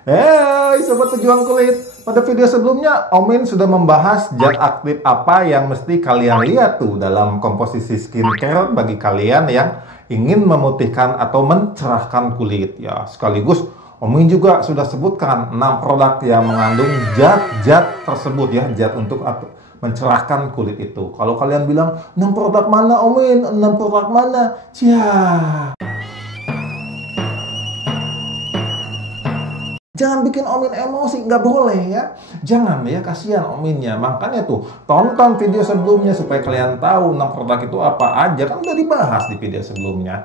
Hai Sobat Pejuang Kulit, pada video sebelumnya Omin sudah membahas zat aktif apa yang mesti kalian lihat tuh dalam komposisi skincare bagi kalian yang ingin memutihkan atau mencerahkan kulit ya. Sekaligus Omin juga sudah sebutkan 6 produk yang mengandung zat-zat tersebut ya, zat untuk mencerahkan kulit itu. Kalau kalian bilang 6 produk mana Omin, 6 produk mana? Jangan bikin Omin emosi, nggak boleh ya. Jangan ya, kasihan Ominnya. Makanya tuh, tonton video sebelumnya supaya kalian tahu 6 produk itu apa aja. Kan udah dibahas di video sebelumnya.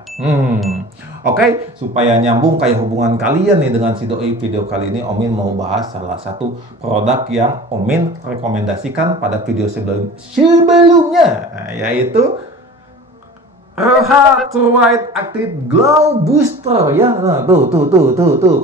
Oke, supaya nyambung kayak hubungan kalian nih dengan si doi, video kali ini Omin mau bahas salah satu produk yang Omin rekomendasikan pada video sebelumnya. Yaitu RH White Active Glow Booster ya. Nah, tuh.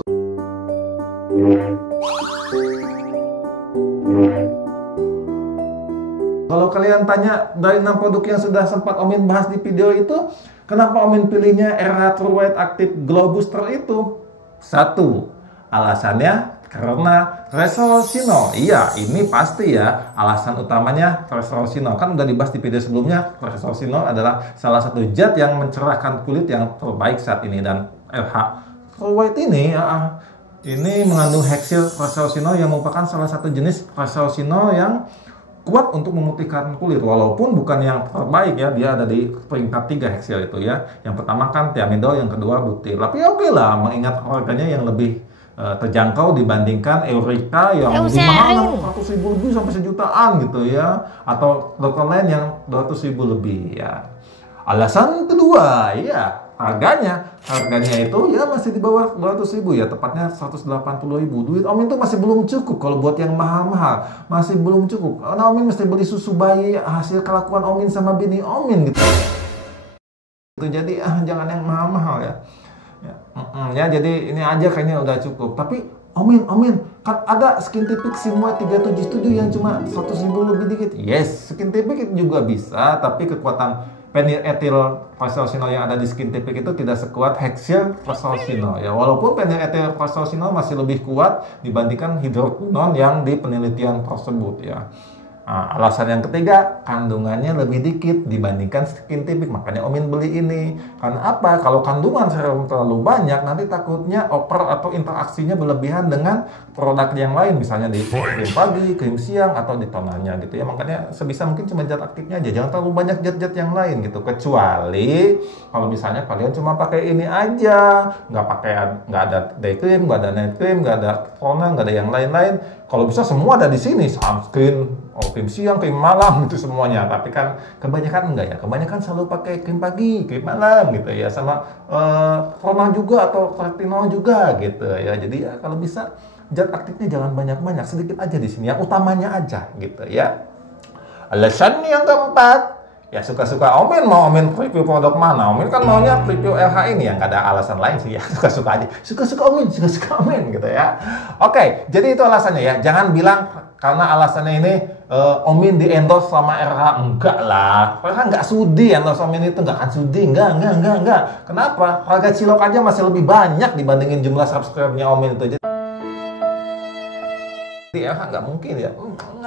Kalau kalian tanya dari 6 produk yang sudah sempat Omin bahas di video itu, kenapa Omin pilihnya RH White Active Glow Booster itu? Satu, alasannya karena Resorcinol. Iya, ini pasti ya alasan utamanya Resorcinol. Kan udah dibahas di video sebelumnya, Resorcinol adalah salah satu zat yang mencerahkan kulit yang terbaik saat ini. Dan RH White ini mengandung heksil Resorcinol yang merupakan salah satu jenis Resorcinol yang kuat untuk memutihkan kulit. Walaupun bukan yang terbaik ya, dia ada di peringkat 3 heksil itu ya. Yang pertama kan thiamidol, yang kedua butyl. Tapi oke lah, mengingat harganya yang lebih terjangkau dibandingkan Eureka yang lebih mahal, 100.000 lebih sampai sejutaan gitu ya. Atau dokter lain yang 200.000 lebih ya. Alasan kedua ya, harganya itu ya masih di bawah 200.000 ya, tepatnya 180.000. Duit Omin tuh masih belum cukup kalau buat yang mahal-mahal, masih belum cukup. Karena Omin mesti beli susu bayi hasil kelakuan Omin sama bini Omin gitu. Jadi jangan yang mahal-mahal ya. Ya, jadi ini aja kayaknya udah cukup. Tapi Omin, kan ada Skintific Simoa 377 yang cuma 100.000 lebih dikit. Yes, Skintific itu juga bisa, tapi kekuatan Phenylethyl Resorcinol yang ada di Skintific itu tidak sekuat heksil Resorcinol ya. Walaupun Phenylethyl Resorcinol masih lebih kuat dibandingkan hidroquinone yang di penelitian tersebut ya. Nah, alasan yang ketiga, kandungannya lebih dikit dibandingkan Skintific, makanya Omin beli ini. Karena apa? Kalau kandungan serum terlalu banyak, nanti takutnya over atau interaksinya berlebihan dengan produk yang lain, misalnya di krim pagi, krim siang, atau di tonernya gitu ya. Makanya sebisa mungkin cuma zat aktifnya aja, jangan terlalu banyak zat-zat yang lain gitu. Kecuali kalau misalnya kalian cuma pakai ini aja, nggak ada day cream, nggak ada night cream, nggak ada toner, nggak ada yang lain-lain. Kalau bisa semua ada di sini, sunscreen, krim siang, krim malam itu semuanya. Tapi kan kebanyakan enggak ya, kebanyakan selalu pakai krim pagi, krim malam gitu ya, sama toner juga atau retinol juga gitu ya. Jadi ya kalau bisa zat aktifnya jangan banyak-banyak, sedikit aja di sini, yang utamanya aja gitu ya. Alasan yang keempat, ya suka-suka Omin, mau Omin review produk mana? Omin kan maunya review LH ini, yang gak ada alasan lain sih ya, suka-suka aja. Suka-suka Omin gitu ya. Oke, jadi itu alasannya ya. Jangan bilang karena alasannya ini Omin di endorse sama RH. Enggak lah, RH nggak sudi endorse Omin itu, nggak akan sudi. Enggak. Kenapa? Harga cilok aja masih lebih banyak dibandingin jumlah subscribe-nya Omin itu. Di RH nggak mungkin ya,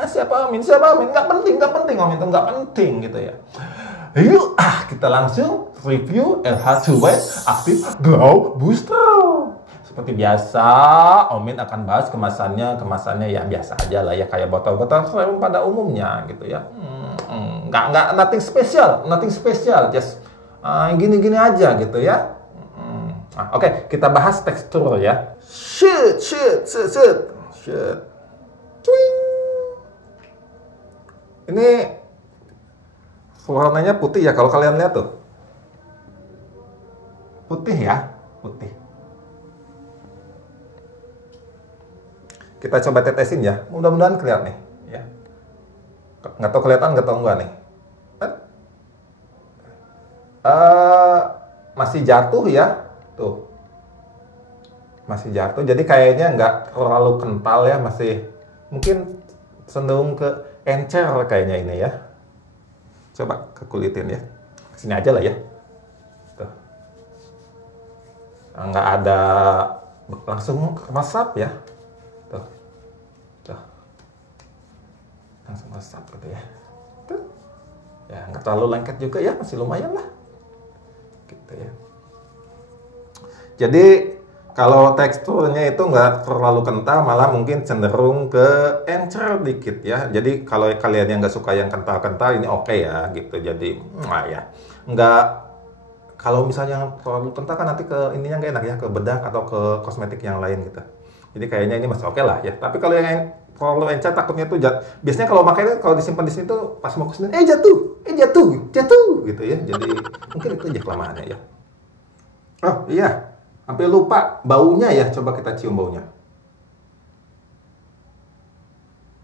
siapa Omin, nggak penting Omin itu nggak penting gitu ya. Yuk kita langsung review RH White Active Glow Booster. Seperti biasa Omin akan bahas kemasannya ya biasa aja lah ya, kayak botol-botol serum pada umumnya gitu ya. Nggak nothing special, just gini-gini aja gitu ya. Oke, kita bahas tekstur ya. Shoot. Ini warnanya putih ya, kalau kalian lihat tuh. Putih ya, putih. Kita coba tetesin ya, mudah-mudahan kelihatan nih ya. Nggak tahu kelihatan, nggak tahu enggak nih. Masih jatuh ya, tuh. Masih jatuh, jadi kayaknya nggak terlalu kental ya, masih mungkin cenderung ke encer kayaknya ini ya. Coba kekulitin ya, sini aja lah ya. Tuh. Nggak ada langsung meresap ya. Tuh. Tuh. Langsung meresap gitu ya. Tuh. Ya, nggak terlalu lengket juga ya, masih lumayan lah. Gitu ya. Jadi kalau teksturnya itu nggak terlalu kental, malah mungkin cenderung ke encer dikit ya. Jadi kalau kalian yang nggak suka yang kental-kental, ini oke ya gitu. Jadi ya nggak, kalau misalnya terlalu kental kan nanti ke ininya nggak enak ya, ke bedak atau ke kosmetik yang lain gitu. Jadi kayaknya ini masih oke lah ya. Tapi kalau yang terlalu encer takutnya tuh biasanya kalau makanya kalau disimpan di sini tuh pas mau kesini, jatuh gitu ya. Jadi mungkin itu aja kelemahannya ya. Oh iya. Hampir lupa, baunya ya, coba kita cium baunya.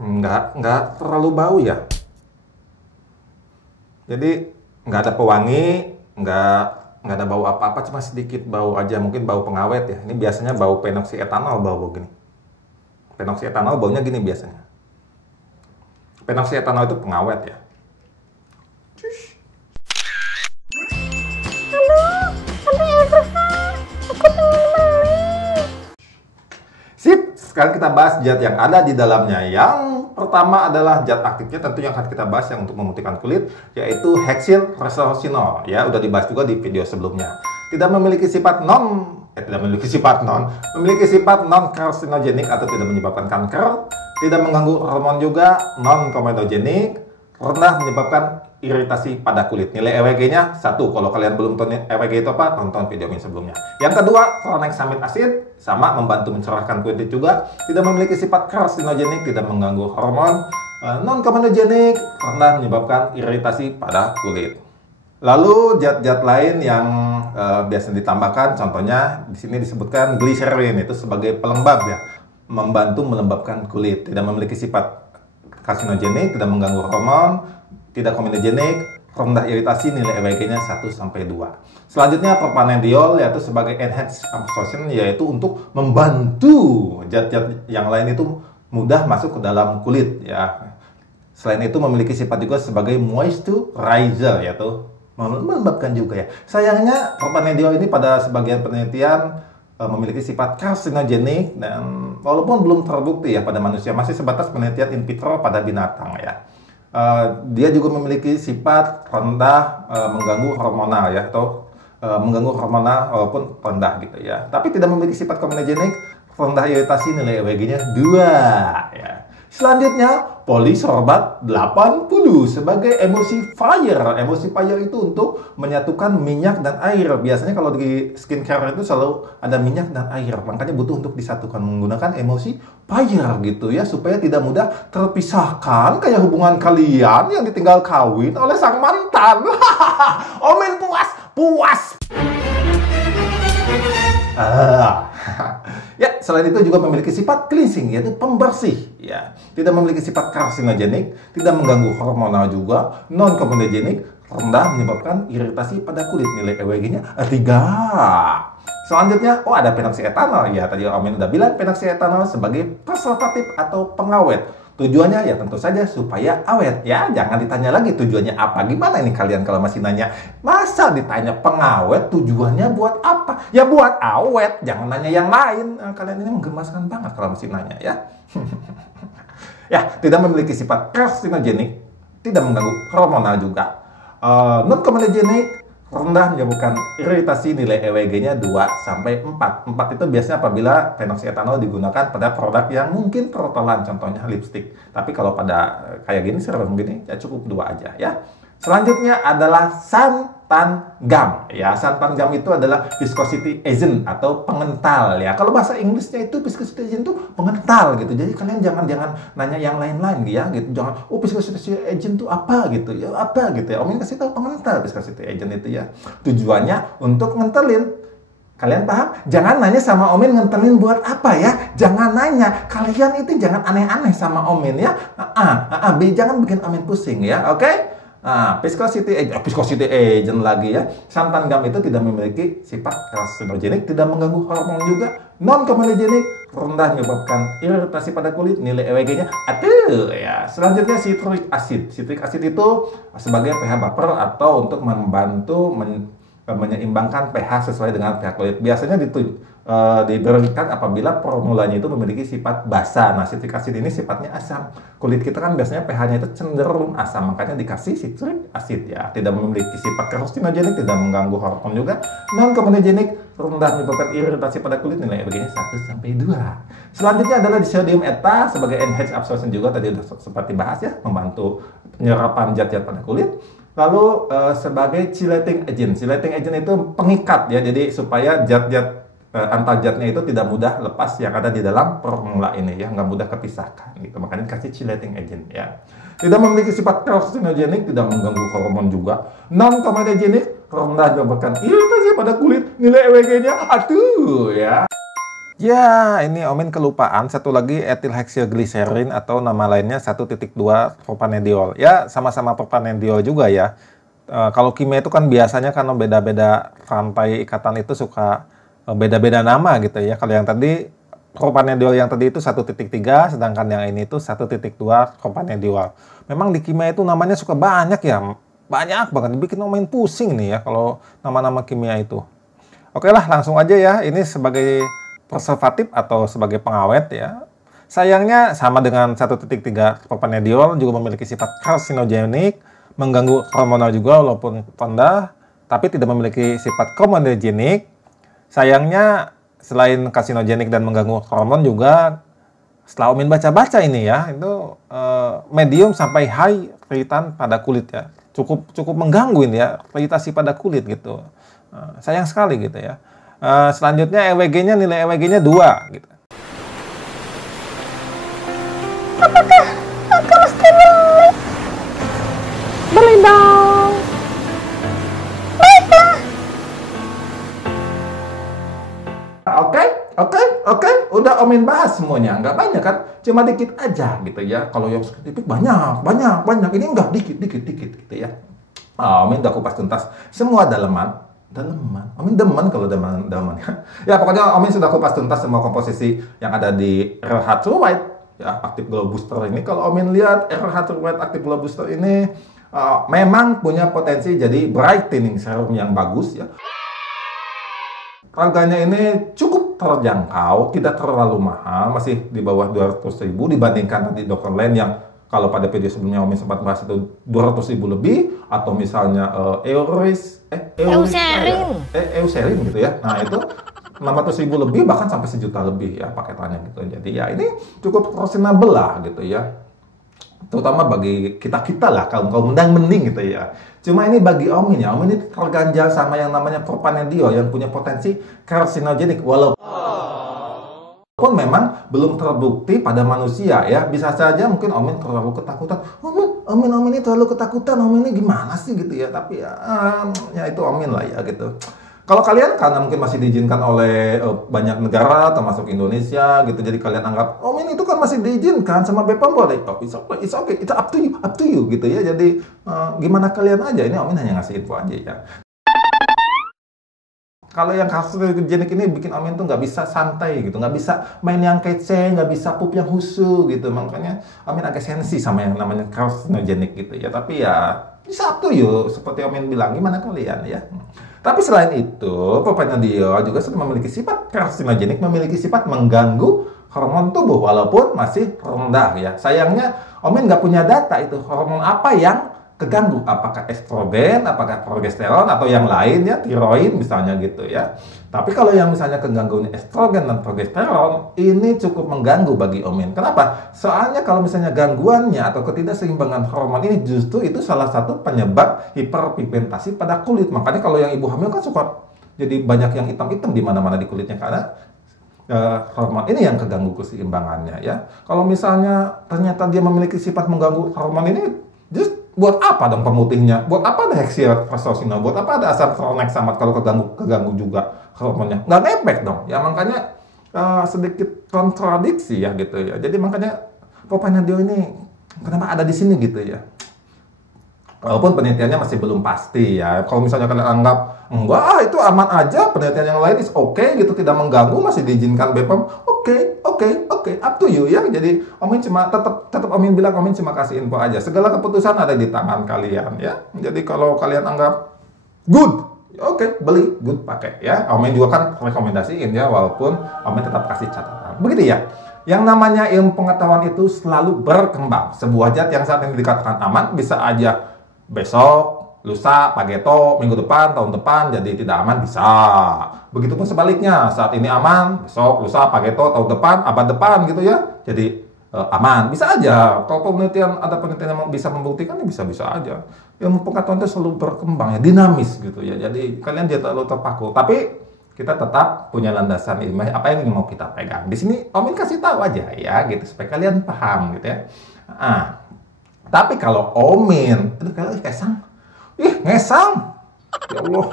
Nggak terlalu bau ya. Jadi nggak ada pewangi, nggak ada bau apa-apa, cuma sedikit bau aja, mungkin bau pengawet ya. Ini biasanya bau penoksietanol, bau gini. Penoksietanol baunya gini biasanya. Penoksietanol itu pengawet ya. Sip, sekarang kita bahas zat yang ada di dalamnya. Yang pertama adalah zat aktifnya, tentu yang akan kita bahas yang untuk memutihkan kulit, yaitu heksil resorcinol. Ya, udah dibahas juga di video sebelumnya. Memiliki sifat non karsinogenik atau tidak menyebabkan kanker, tidak mengganggu hormon juga, non komedogenik, rendah menyebabkan iritasi pada kulit. Nilai EWG-nya 1. Kalau kalian belum tahu EWG itu apa, tonton video ini sebelumnya. Yang kedua, tranexamic acid, sama membantu mencerahkan kulit juga. Tidak memiliki sifat karsinogenik, tidak mengganggu hormon, non-komedogenik, rendah menyebabkan iritasi pada kulit. Lalu zat-zat lain yang biasa ditambahkan, contohnya di sini disebutkan glycerin, itu sebagai pelembab ya, membantu melembabkan kulit. Tidak memiliki sifat karsinogenik, tidak mengganggu hormon, tidak komedogenik, rendah iritasi, nilai EWG-nya 1-2. Selanjutnya propanediol, yaitu sebagai enhanced absorption, yaitu untuk membantu zat-zat yang lain itu mudah masuk ke dalam kulit ya. Selain itu memiliki sifat juga sebagai moisturizer, yaitu melembabkan juga ya. Sayangnya propanediol ini pada sebagian penelitian memiliki sifat karsinogenik, dan walaupun belum terbukti ya pada manusia, masih sebatas penelitian in vitro pada binatang ya. Dia juga memiliki sifat rendah mengganggu hormonal ya, atau mengganggu hormonal walaupun rendah gitu ya. Tapi tidak memiliki sifat komedogenik, rendah iritasi, nilai EWG-nya 2 ya. Selanjutnya polisorbat 80 sebagai emulsifier. Emulsifier itu untuk menyatukan minyak dan air. Biasanya kalau di skincare itu selalu ada minyak dan air, makanya butuh untuk disatukan menggunakan emulsifier gitu ya, supaya tidak mudah terpisahkan kayak hubungan kalian yang ditinggal kawin oleh sang mantan. Omen puas. Ya, selain itu juga memiliki sifat cleansing, yaitu pembersih ya. Tidak memiliki sifat karsinogenik, tidak mengganggu hormonal juga, non komedogenik, rendah menyebabkan iritasi pada kulit. Nilai EWG-nya 3. Selanjutnya, ada penoksietanol ya. Tadi Omin udah bilang penoksietanol sebagai preservatif atau pengawet. Tujuannya ya tentu saja supaya awet ya. Jangan ditanya lagi tujuannya apa. Gimana ini kalian kalau masih nanya? Masa ditanya pengawet tujuannya buat apa? Ya buat awet. Jangan nanya yang lain. Kalian ini menggemaskan banget kalau masih nanya ya. Ya, tidak memiliki sifat karsinogenik, tidak mengganggu hormonal juga, non komedogenik, rendah menyebabkan iritasi, nilai EWG-nya 2-4. 4 itu biasanya apabila penoksietanol digunakan pada produk yang mungkin protolan, contohnya lipstick. Tapi kalau pada kayak gini, serum gini, ya cukup 2 aja ya. Selanjutnya adalah santan gum. Ya, santan gum itu adalah viscosity agent atau pengental ya. Kalau bahasa Inggrisnya itu viscosity agent itu pengental gitu. Jadi kalian jangan nanya yang lain-lain ya gitu. Jangan viscosity agent itu apa gitu. Ya apa gitu ya. Omin kasih tahu pengental viscosity agent itu ya. Tujuannya untuk ngentelin. Kalian paham? Jangan nanya sama Omin ngentelin buat apa ya. Jangan nanya. Kalian itu jangan aneh-aneh sama Omin ya. Jangan bikin Omin pusing ya. Oke? Viscosity agent lagi ya. Santan gum itu tidak memiliki sifat karsinogenik, tidak mengganggu hormon juga, non komedogenik, rendah menyebabkan iritasi pada kulit, nilai EWG-nya ya. Selanjutnya citric acid. Citric acid itu sebagai pH buffer atau untuk membantu menyeimbangkan pH sesuai dengan pH kulit. Biasanya diberikan apabila formulanya itu memiliki sifat basa. Nah, citric acid ini sifatnya asam. Kulit kita kan biasanya pH-nya itu cenderung asam, makanya dikasih citric acid ya. Tidak memiliki sifat carcinogenik, tidak mengganggu hormon juga. Non-comedogenic, rendah menyebabkan iritasi pada kulit, nilai EWG-nya 1-2. Selanjutnya adalah sodium eta sebagai NH absorption juga, tadi sudah sempat dibahas ya, membantu penyerapan zat-zat pada kulit. Lalu sebagai chelating agent. Chelating agent itu pengikat ya, jadi supaya zat-zat antar-zatnya itu tidak mudah lepas yang ada di dalam formula ini ya, nggak mudah kepisahkan gitu, makanya dikasih chelating agent ya. Tidak memiliki sifat carcinogenik, tidak mengganggu hormon juga. Non-comedogenic, rendah menyebabkan iritasi pada kulit, nilai EWG-nya aduh ya. Ya, ini Omin kelupaan satu lagi ethylhexylglycerin atau nama lainnya 1.2 propanediol. Ya, sama-sama propanediol juga ya. Kalau kimia itu kan biasanya karena beda-beda rantai ikatan itu suka beda-beda nama gitu ya. Kalau yang tadi propanediol yang tadi itu 1.3, sedangkan yang ini itu 1.2 propanediol. Memang di kimia itu namanya suka banyak ya. Banyak banget, bikin Omin pusing nih ya kalau nama-nama kimia itu. Oke lah, langsung aja ya. Ini sebagai preservatif atau sebagai pengawet ya. Sayangnya sama dengan 1.3 propanediol juga memiliki sifat carcinogenik, mengganggu hormonal juga walaupun rendah, tapi tidak memiliki sifat comedogenic. Sayangnya selain karsinogenik dan mengganggu hormon juga, setelah Omin baca-baca ini ya, itu medium sampai high iritan pada kulit ya. Cukup mengganggu ini ya, iritasi pada kulit gitu. Sayang sekali gitu ya. Selanjutnya EWG-nya, nilai EWG-nya 2 gitu. Apakah aku mesti beli dong? Baiklah. Oke, udah Omin bahas semuanya, nggak banyak kan, cuma dikit aja gitu ya. Kalau yang spesifik banyak, ini enggak dikit gitu ya. Omin udah kupas tuntas semua daleman. Omin demen kalau daleman ya. Pokoknya Omin sudah kupas tuntas semua komposisi yang ada di RH White ya, Active Glow Booster ini. Kalau Omin lihat RH White Active Glow Booster ini memang punya potensi jadi brightening serum yang bagus ya. Harganya ini cukup terjangkau, tidak terlalu mahal, masih di bawah 200.000 dibandingkan tadi dokter lain yang kalau pada video sebelumnya Omin sempat bahas itu 200.000 lebih, atau misalnya Eucerin gitu ya. Nah itu 600.000 lebih, bahkan sampai 1 juta lebih ya paketannya gitu. Jadi ya ini cukup reasonable lah gitu ya. Terutama bagi kita lah, kaum mendang-mending gitu ya. Cuma ini bagi Omin ya, Omin ini terganjal sama yang namanya propanediol yang punya potensi carcinogenik, walaupun memang belum terbukti pada manusia ya. Bisa saja mungkin Omin terlalu ketakutan. Omin ini terlalu ketakutan, Omin ini gimana sih gitu ya. Tapi ya itu Omin lah ya gitu. Kalau kalian karena mungkin masih diizinkan oleh banyak negara termasuk Indonesia gitu, jadi kalian anggap Omin itu kan masih diizinkan sama BPOM boleh. Oh, it's okay, it's up to you gitu ya. Jadi gimana kalian aja, ini Omin hanya ngasih info aja ya. Kalau yang carcinogenik ini bikin Omin tuh nggak bisa santai gitu, nggak bisa main yang kece, nggak bisa pup yang husu gitu. Makanya Omin agak sensi sama yang namanya carcinogenik gitu ya. Tapi ya bisa up to you, seperti Omin bilang, gimana kalian ya. Tapi selain itu, propanediol juga sudah memiliki sifat carcinogenik, memiliki sifat mengganggu hormon tubuh walaupun masih rendah ya. Sayangnya Omin nggak punya data itu hormon apa yang keganggu, apakah estrogen, apakah progesteron, atau yang lain ya, tiroid misalnya gitu ya. Tapi kalau yang misalnya kegangguannya estrogen dan progesteron, ini cukup mengganggu bagi Omin. Kenapa? Soalnya kalau misalnya gangguannya atau ketidakseimbangan hormon ini justru itu salah satu penyebab hiperpigmentasi pada kulit. Makanya kalau yang ibu hamil kan suka jadi banyak yang hitam-hitam di mana-mana di kulitnya karena hormon ini yang keganggu keseimbangannya ya. Kalau misalnya ternyata dia memiliki sifat mengganggu hormon ini, just buat apa dong pemutihnya? Buat apa ada hexyltestosterone? Buat apa ada asam tranexamat kalau keganggu juga hormonnya? Nggak ngefek dong. Ya makanya sedikit kontradiksi ya gitu ya. Jadi makanya propanediol ini kenapa ada di sini gitu ya. Walaupun penelitiannya masih belum pasti ya. Kalau misalnya kalian anggap enggak, itu aman aja, penelitian yang lain is oke gitu, tidak mengganggu, masih diizinkan BPOM. Oke, up to you ya. Jadi Omin cuma tetap Omin bilang, Omin cuma kasih info aja. Segala keputusan ada di tangan kalian ya. Jadi kalau kalian anggap good, Ya oke, beli, good, pakai ya. Omin juga kan rekomendasiin ya, walaupun Omin tetap kasih catatan. Begitu ya. Yang namanya ilmu pengetahuan itu selalu berkembang. Sebuah zat yang saat ini dikatakan aman bisa aja besok, lusa, pageto, minggu depan, tahun depan jadi tidak aman, bisa. Begitupun sebaliknya, saat ini aman, besok, lusa, pageto, tahun depan, abad depan gitu ya. Jadi aman, bisa aja. Kalau ada penelitian yang bisa membuktikan, ya bisa-bisa aja. Ilmu pengetahuan itu selalu berkembang ya, dinamis gitu ya. Jadi kalian jangan terlalu terpaku. Tapi kita tetap punya landasan ilmiah apa yang mau kita pegang. Di sini Omin kasih tahu aja ya gitu supaya kalian paham gitu ya. Tapi kalau Omin, itu kalian ngesang. Ngesang. Ya Allah.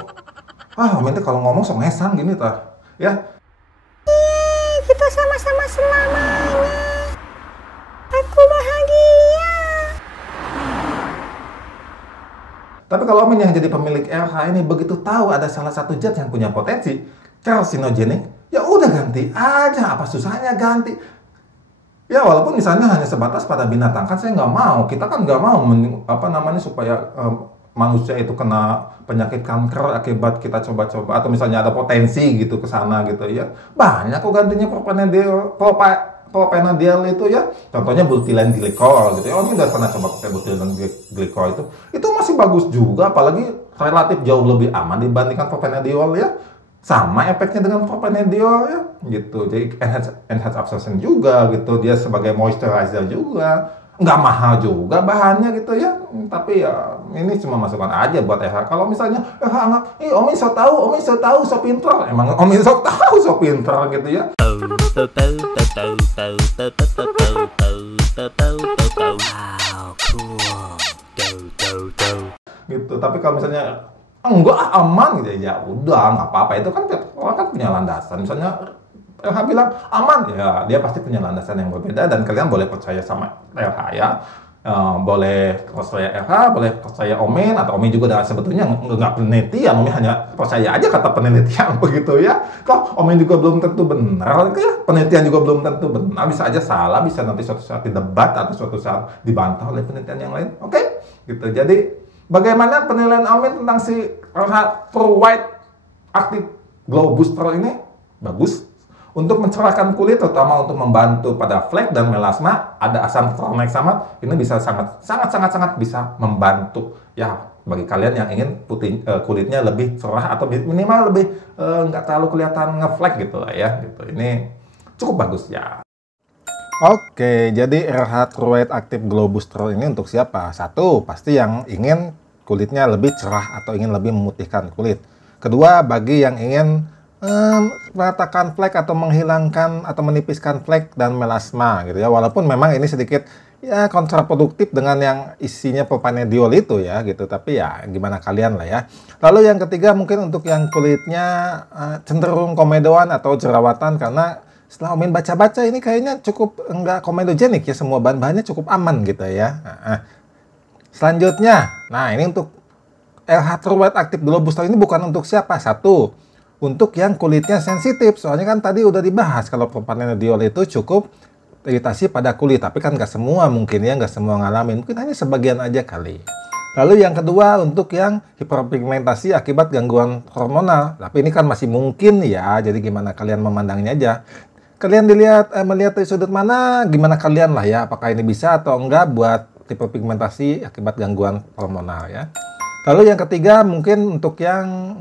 Omin tuh kalau ngomong sok ngesang gini tah. Ya. Kita sama-sama selamanya. Aku bahagia. Tapi kalau Omin yang jadi pemilik RH ini begitu tahu ada salah satu zat yang punya potensi karsinogenik, ya udah ganti aja. Apa susahnya ganti? Ya walaupun misalnya hanya sebatas pada binatang, kan saya nggak mau. Kita kan nggak mau supaya manusia itu kena penyakit kanker akibat kita coba-coba atau misalnya ada potensi gitu ke sana gitu ya. Banyak kok gantinya propanediol itu ya. Contohnya butilen glikol gitu ya. Ini udah pernah coba pakai butilen glikol itu masih bagus juga, apalagi relatif jauh lebih aman dibandingkan propanediol ya. Sama efeknya dengan propanediol ya gitu. Jadi enhanced absorption juga gitu. Dia sebagai moisturizer juga. Nggak mahal juga bahannya gitu ya. Tapi ya ini cuma masukan aja buat RH. Kalau misalnya RH anggap, Omin so tahu, so pinter. Emang Omin so tahu, so pinter gitu ya. Gitu. Tapi kalau misalnya enggak aman gitu ya udah nggak apa-apa, itu kan orang kan punya landasan. Misalnya RH bilang aman ya dia pasti punya landasan yang berbeda dan kalian boleh percaya sama RH ya. Boleh percaya RH, boleh percaya Omin, atau Omin juga sebetulnya nggak penelitian, Omin hanya percaya aja kata penelitian begitu ya. Kok Omin juga belum tentu benar, ya? Penelitian juga belum tentu benar, bisa aja salah, bisa nanti suatu saat didebat atau suatu saat dibantah oleh penelitian yang lain. Oke? Gitu. Jadi bagaimana penilaian Omin tentang si True White Active Glow Booster ini? Bagus. Untuk mencerahkan kulit, terutama untuk membantu pada flek dan melasma, ada asam tranexamat. Ini bisa sangat bisa membantu ya bagi kalian yang ingin kulitnya lebih cerah atau minimal lebih nggak terlalu kelihatan ngeflek gitu lah ya. Gitu. Ini cukup bagus ya. Oke, jadi RH True White Active Glow Booster ini untuk siapa? Satu, pasti yang ingin kulitnya lebih cerah atau ingin lebih memutihkan kulit. Kedua, bagi yang ingin meratakan flek atau menghilangkan atau menipiskan flek dan melasma gitu ya. Walaupun memang ini sedikit ya kontraproduktif dengan yang isinya propanediol itu ya gitu. Tapi ya gimana kalian lah ya. Lalu yang ketiga mungkin untuk yang kulitnya cenderung komedoan atau jerawatan, karena setelah Omin baca-baca ini kayaknya cukup enggak komedogenik ya, semua bahan-bahannya cukup aman gitu ya. Selanjutnya, nah ini untuk RH True White Active Glow Booster ini bukan untuk siapa? Satu, untuk yang kulitnya sensitif, soalnya kan tadi udah dibahas kalau propanediol itu cukup iritasi pada kulit, tapi kan nggak semua mungkin ya, nggak semua ngalamin, mungkin hanya sebagian aja kali. Lalu yang kedua untuk yang hiperpigmentasi akibat gangguan hormonal, tapi ini kan masih mungkin ya, jadi gimana kalian memandangnya aja. Kalian melihat dari sudut mana, gimana kalian lah ya, apakah ini bisa atau enggak buat hiperpigmentasi akibat gangguan hormonal ya. Lalu yang ketiga mungkin untuk yang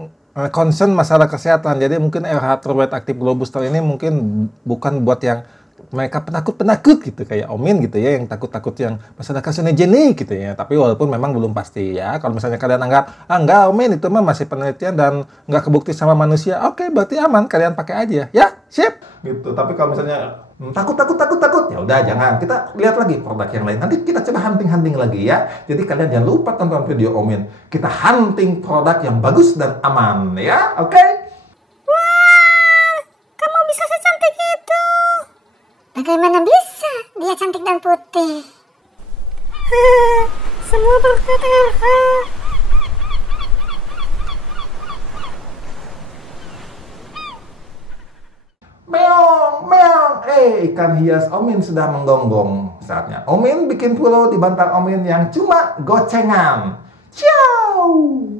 concern masalah kesehatan. Jadi mungkin RH True White Active Glow Booster ini mungkin bukan buat yang mereka penakut gitu kayak Omin gitu ya, yang takut-takut yang masalah karsinogenik gitu ya. Tapi walaupun memang belum pasti ya. Kalau misalnya kalian anggap enggak, Omin itu mah masih penelitian dan nggak kebukti sama manusia, oke, berarti aman, kalian pakai aja ya, sip gitu. Tapi kalau misalnya takut ya udah jangan, kita lihat lagi produk yang lain, nanti kita coba hunting lagi ya. Jadi kalian jangan lupa tonton video Omin, kita hunting produk yang bagus dan aman ya, oke? Wah, kamu bisa secantik itu. Bagaimana bisa dia cantik dan putih? Semua berkat RH. Meong, ikan hias Omin sudah menggonggong. Saatnya Omin bikin pulau di bantal Omin yang cuma gocengan. Ciao!